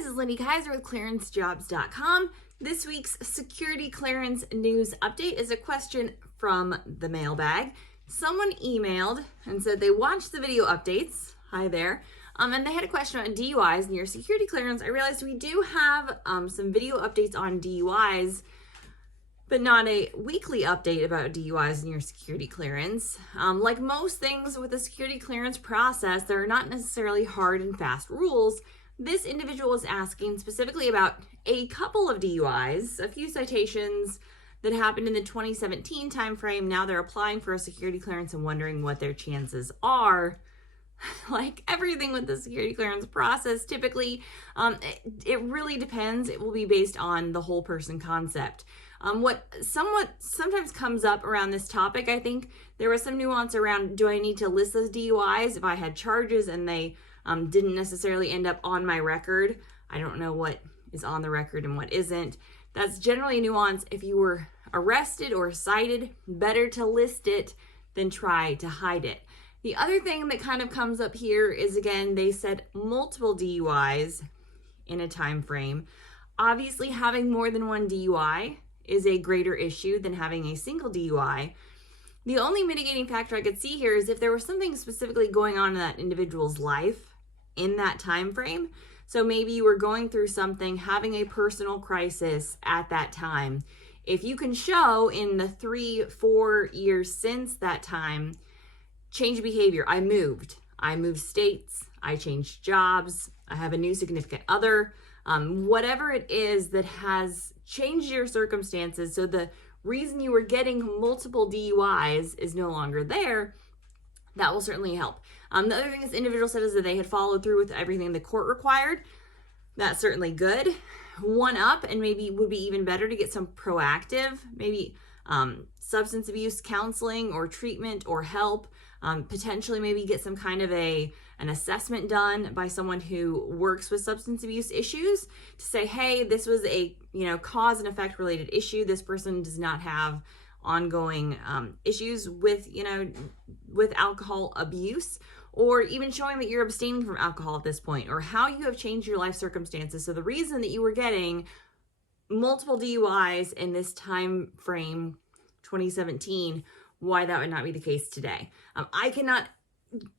this is Lindy Kaiser with clearancejobs.com. This week's security clearance news update is a question from the mailbag. Someone emailed and said they watched the video updates. Hi there. And they had a question about DUIs and your security clearance. I realized we do have some video updates on DUIs, but not a weekly update about DUIs and your security clearance. Like most things with the security clearance process, there are not necessarily hard and fast rules. This individual is asking specifically about a couple of DUIs, a few citations that happened in the 2017 timeframe. Now they're applying for a security clearance and wondering what their chances are. Like everything with the security clearance process, typically, it really depends. It will be based on the whole person concept. What sometimes comes up around this topic, I think there was some nuance around, do I need to list those DUIs if I had charges and they didn't necessarily end up on my record? I don't know what is on the record and what isn't. That's generally a nuance. If you were arrested or cited, better to list it than try to hide it. The other thing that kind of comes up here is, again, they said multiple DUIs in a time frame. Obviously, having more than one DUI is a greater issue than having a single DUI. The only mitigating factor I could see here is if there was something specifically going on in that individual's life in that time frame. So maybe you were going through something, having a personal crisis at that time. If you can show in the 3-4 years since that time, change of behavior. I moved states, I changed jobs, I have a new significant other, whatever it is that has changed your circumstances. So the reason you were getting multiple DUIs is no longer there. That will certainly help. The other thing this individual said is that they had followed through with everything the court required. That's certainly good. One up, and maybe would be even better to get some proactive, maybe substance abuse counseling or treatment or help. Potentially maybe get some kind of an assessment done by someone who works with substance abuse issues to say, hey, this was a cause and effect related issue. This person does not have ongoing issues with alcohol abuse, or even showing that you're abstaining from alcohol at this point, or how you have changed your life circumstances. So the reason that you were getting multiple DUIs in this time frame, 2017, why that would not be the case today. I can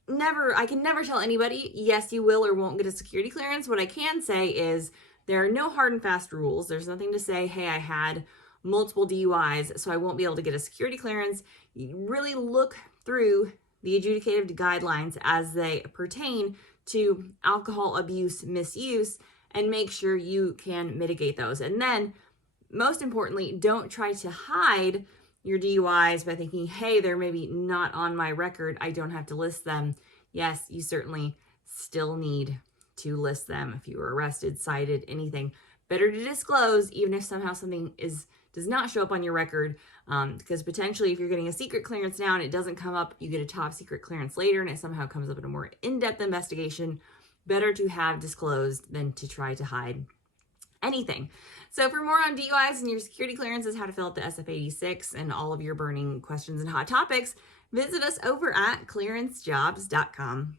never tell anybody, yes, you will or won't get a security clearance. What I can say is there are no hard and fast rules. There's nothing to say, hey, I had multiple DUIs, so I won't be able to get a security clearance. You really look through the adjudicative guidelines as they pertain to alcohol abuse, misuse, and make sure you can mitigate those. And then, most importantly, don't try to hide your DUIs by thinking, hey, they're maybe not on my record, I don't have to list them. Yes, you certainly still need to list them if you were arrested, cited, anything. Better to disclose, even if somehow something does not show up on your record, because potentially if you're getting a secret clearance now and it doesn't come up, you get a top secret clearance later and it somehow comes up in a more in-depth investigation. Better to have disclosed than to try to hide anything. So for more on DUIs and your security clearances, how to fill out the SF-86, and all of your burning questions and hot topics, visit us over at clearancejobs.com.